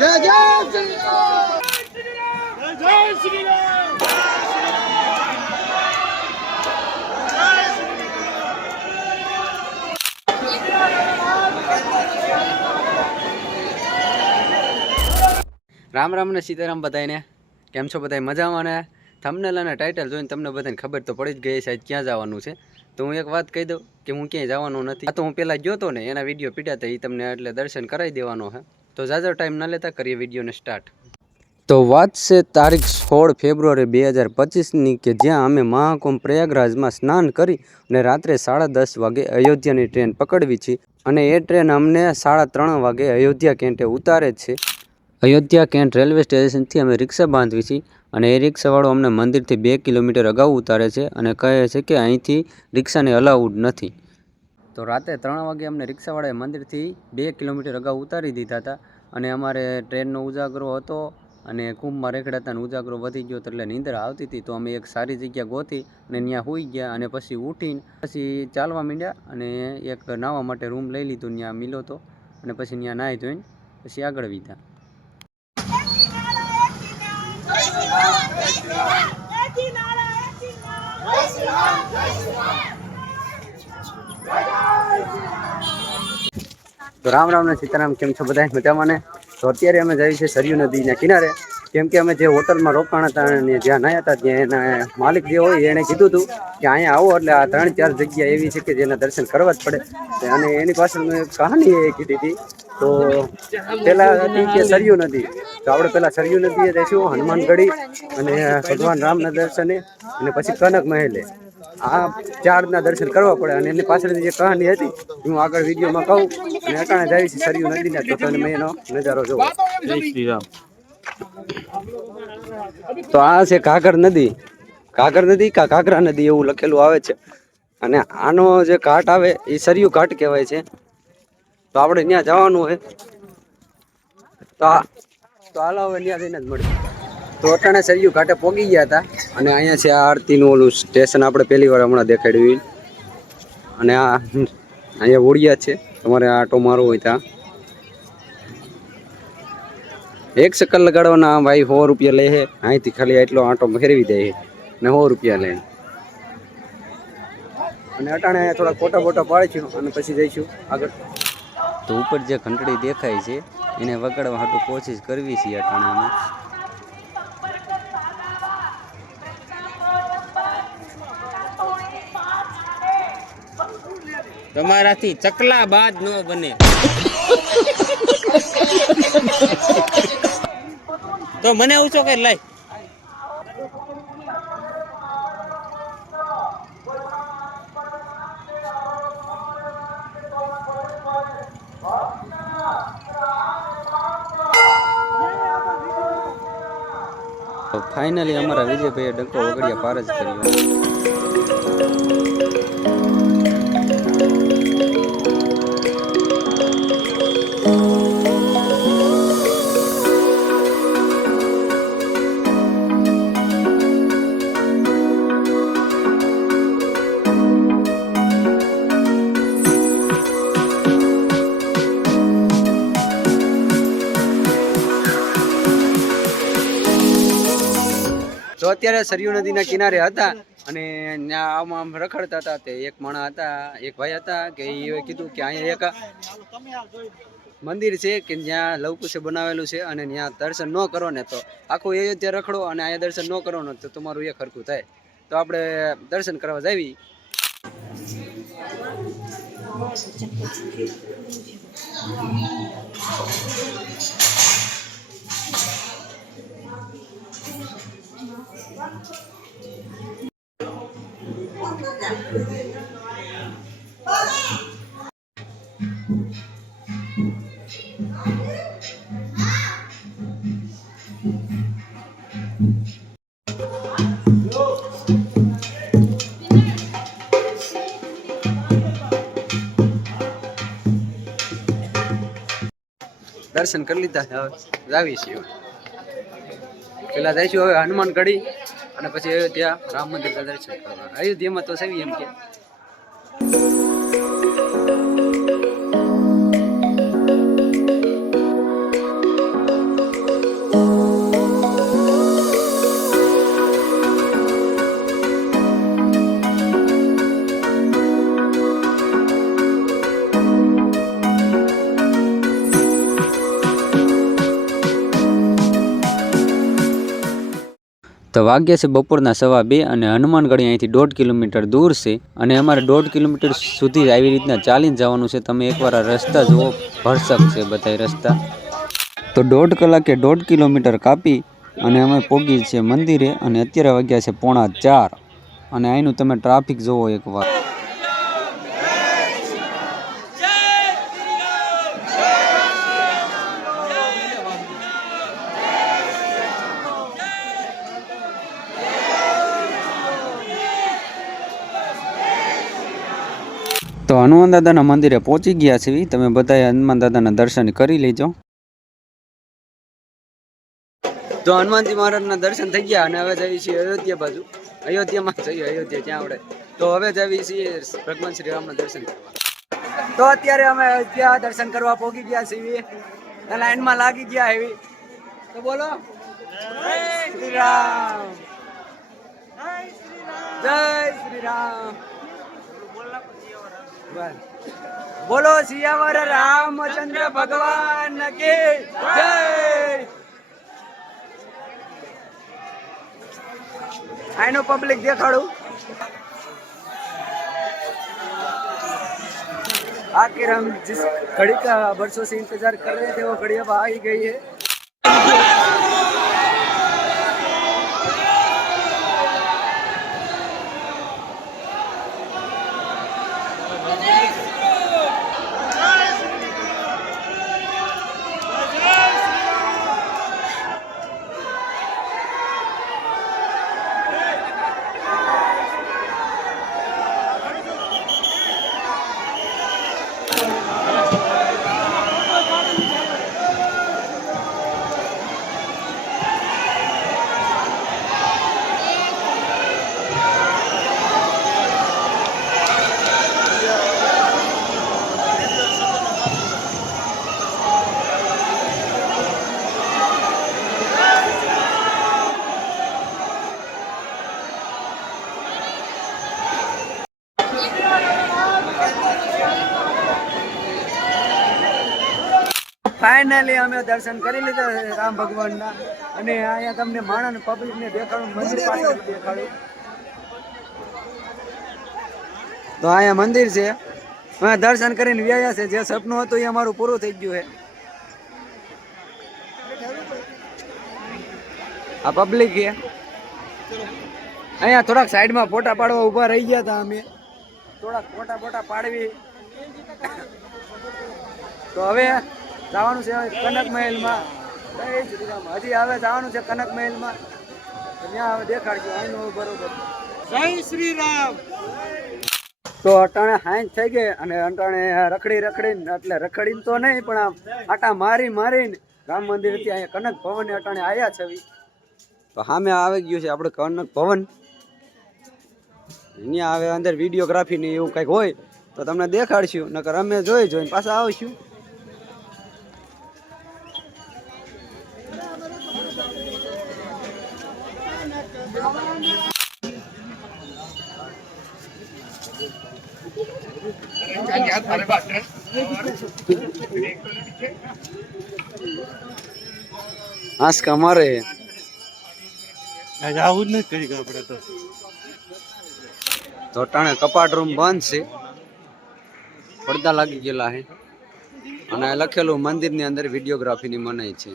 જય જય શ્રી રામ, જય શ્રી રામ. રામ રામ ને સીતારામ બધાને. કેમ છો બધા મજામાં? ને થંબનેલ અને ટાઇટલ જોઈને તમને બધાને ખબર તો પડી જ ગઈ છે ક્યાં જવાનું છે. તો હું એક વાત કહી દઉં કે હું ક્યાંય જવાનો નથી. આ તો હું પહેલાં ગયો હતો ને એના વિડીયો પીડ્યા હતા, એ તમને એટલે દર્શન કરાવી દેવાનો છે. તો જાજો ટાઈમ ન લેતા કરીએ વિડીયોને સ્ટાર્ટ. તો વાત છે તારીખ 16 ફેબ્રુઆરી 2025ની, કે જ્યાં અમે મહાકુંભ પ્રયાગરાજમાં સ્નાન કરી અને રાત્રે 10:30 વાગે અયોધ્યાની ટ્રેન પકડવી છે. અને એ ટ્રેન અમને 3:30 વાગે અયોધ્યા કેન્ટે ઉતારે છે. અયોધ્યા કેન્ટ રેલવે સ્ટેશનથી અમે રિક્ષા બાંધવી છીએ અને એ રિક્ષાવાળો અમને મંદિરથી 2 કિલોમીટર અગાઉ ઉતારે છે અને કહે છે કે અહીંથી રિક્ષાને અલાઉડ નથી. તો રાતે 3 વાગે અમને રિક્ષાવાળાએ મંદિરથી 2 કિલોમીટર અગાઉ ઉતારી દીધા હતા. અને અમારે ટ્રેનનો ઉજાગરો હતો અને કુંભમાં રેખડાતા ઉજાગરો વધી ગયો એટલે નીંદર આવતી હતી. તો અમે એક સારી જગ્યા ગોતી અને ત્યાં સૂઈ ગયા અને પછી ઉઠીને પછી ચાલવા માંડ્યા અને એક નાહવા માટે રૂમ લઈ લીધું, ત્યાં મિલો તો. અને પછી ત્યાં નાહી ધોઈને પછી આગળ વીધા. તો રામ રામ ને સીતારામ, કેમ છો બધા મજામાં ને? તો અત્યારે અમે જઈએ છીએ સરયુ નદીના કિનારે, કેમ કે અમે જે હોટલમાં રોકાણ હતા અને જ્યાં નાહ્યા હતા ત્યાં એના માલિક જે હોય એને કીધું હતું કે અહીંયા આવો એટલે આ 3-4 જગ્યા એવી છે કે જેના દર્શન કરવા જ પડે. અને એની પાછળ મેં કહાની એ કીધી હતી. તો પેલા હતી કે સરયુ નદી, તો આપણે પેલા સરયુ નદીએ જઈશું, હનુમાનગઢી અને ભગવાન રામના દર્શને, અને પછી કનક મહેલે. આ 4ના દર્શન કરવા પડે. અને એની પાછળની જે કહાની હતી હું આગળ વિડીયોમાં કહું. અને અટાણે જાય છે સરયુ નદીના, તો તમે એનો નજારો જોવો. જય શ્રી રામ. તો આ છે ઘાઘર નદી. ઘાઘર નદી કા ઘાઘરા નદી એવું લખેલું આવે છે. અને આનો જે ઘાટ આવે એ સરયુ ઘાટ કહેવાય છે. તો આપણે ત્યાં જવાનું હોય તો હાલો હવે ત્યાં જઈને જ મળીએ. તો અટાણે સરયુ ઘાટે પહોંચી ગયા હતા અને અહીંયા છે આ આરતીનું ઓલું સ્ટેશન, આપણે પહેલી વાર હમણાં દેખાડ્યું. અને આ અહીંયા ઓળિયા છે, તમારે આટો મારવો હોય ત્યાં 1 ચક્કર લગાડવાના ભાઈ 100 રૂપિયા લે છે. અહીંથી ખાલી એટલો આંટો ફેરવી દે ને 100 રૂપિયા લે. અને અટાણે થોડા ફોટા બોટા પાડીશું અને પછી જઈશું આગળ. તો ઉપર જે ઘંટડી દેખાય છે એને વગાડવા હાટું કોશિશ કરવી છે અટાણે અમે. તમારાથી ચકલા બાદ ન બને. તો મને ઊંચો કે લઈ. તો ફાઇનલી અમારા વિજયભાઈએ ડંકો વગડિયા પાર જ કર્યો. તો અત્યારે સરયુ નદીના કિનારે હતા અને ત્યાં આમ રખડતા હતા. તે એક માણસ હતા, એક ભાઈ હતા, કે એ કીધું કે અહીંયા એક મંદિર છે કે જ્યાં લવકુશે બનાવેલું છે અને ત્યાં દર્શન ન કરો ને તો આખું અયોધ્યા રખડો અને અહીંયા દર્શન ન કરો ને તો તમારું એક હરખું થાય. તો આપણે દર્શન કરવા જાવી. દર્શન કરી લીધા, હવે જાવી છીએ. પેલા જઈશું હવે હનુમાનગઢી અને પછી અયોધ્યા રામ મંદિર દર્શન કરવા. અયોધ્યામાં તો સેવી એમ કે તો વાગ્યા છે બપોરના 2:15 અને હનુમાનગઢી અહીંથી 1.5 કિલોમીટર દૂર છે અને અમારે 1.5 કિલોમીટર સુધી આવી રીતના ચાલીને જવાનું છે. તમે એકવાર આ રસ્તા જુઓ, ભરસક છે બધાય રસ્તા. તો 1.5 કલાકે 1.5 કિલોમીટર કાપી અને અમે પહોંચી છે મંદિરે અને અત્યારે વાગ્યા છે 3:45 અને અહીંનું તમે ટ્રાફિક જુઓ એકવાર. તો હનુમાન દાદાના મંદિરે પહોંચી ગયા છે. તમે બધાએ હનુમાન દાદાના દર્શન કરી લેજો. તો હનુમાનજી મહારાજના દર્શન થઈ ગયા અને હવે જઈએ છીએ અયોધ્યા બાજુ. અયોધ્યામાં જઈએ, અયોધ્યા ત્યાં આવડે. તો હવે જઈએ છીએ ભગવાન શ્રી રામના દર્શન કરવા. તો અત્યારે અમે અયોધ્યા દર્શન કરવા પહોંચી ગયા છીએ. લાઈનમાં લાગી ગયા એવી. તો બોલો જય શ્રી રામ, જય શ્રી રામ. બોલો સિયાવર રામચંદ્ર ભગવાન કી જય. આનો પબ્લિક દેખાડું. आखिर हम जिस घड़ी का बरसों से इंतजार कर रहे थे वो घड़ी अब आ ही गई है. ફાઇનલી અમે દર્શન કરી લીધા રામ ભગવાનના અને અહીંયા તમને માણસ પબ્લિકને દેખાડું, મંદિર પાછળ દેખાડું. તો અહીંયા મંદિર છે. અમે દર્શન કરીને વ્યાયા છે. જે સપનું હતું એ અમારું પૂરું થઈ ગયું છે. આ પબ્લિક છે. અહીંયા થોડાક સાઈડમાં ફોટા પાડવા ઊભા રહી ગયા હતા અમે. થોડાક ફોટા પાડવી. તો હવે જવાનું છે કનક મહેલમાં. જય શ્રી રામ. હજી હવે જવાનું છે કનક મહેલમાં. ત્યાં હવે દેખાડજો આનું બરોબર. જય શ્રી રામ. તો અટાણે હાંજ થઈ ગઈ અને અટાણે રખડીને એટલે રખડીને તો નહીં પણ આમ આટા મારીને રામ મંદિરથી અહીંયા કનક ભવન અટાણે આવ્યા છે. તો સામે આવી ગયું છે આપણે કનક ભવન. અહીંયા હવે અંદર વિડીયોગ્રાફી ને એવું કંઈક હોય તો તમને દેખાડશું, નકર અમે જોઈને પાછા આવશું. આંસકા મારે આવું જ નથી કરી આપણે તો ટાણે કપાટ રૂમ બંધ છે, પડદા લાગી ગયેલા છે અને લખેલું મંદિરની અંદર વિડીયોગ્રાફીની મનાઈ છે.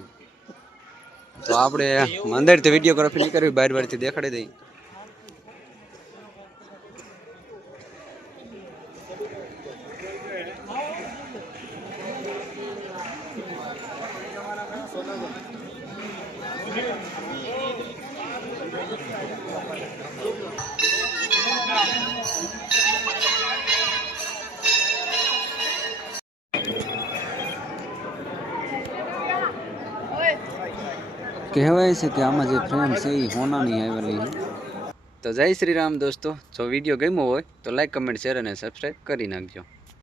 તો આપણે મંદિરથી વિડીયોગ્રાફી નહીં કરવી, બહારથી દેખાડી દઈએ. કહેવાય છે કે આમાં જે ફ્રેમ છે એ હોનાની આવેલી છે. તો જય શ્રી રામ દોસ્તો. જો વિડીયો ગમ્યો હોય તો લાઈક, કમેન્ટ, શેર અને સબસ્ક્રાઈબ કરી નાખજો.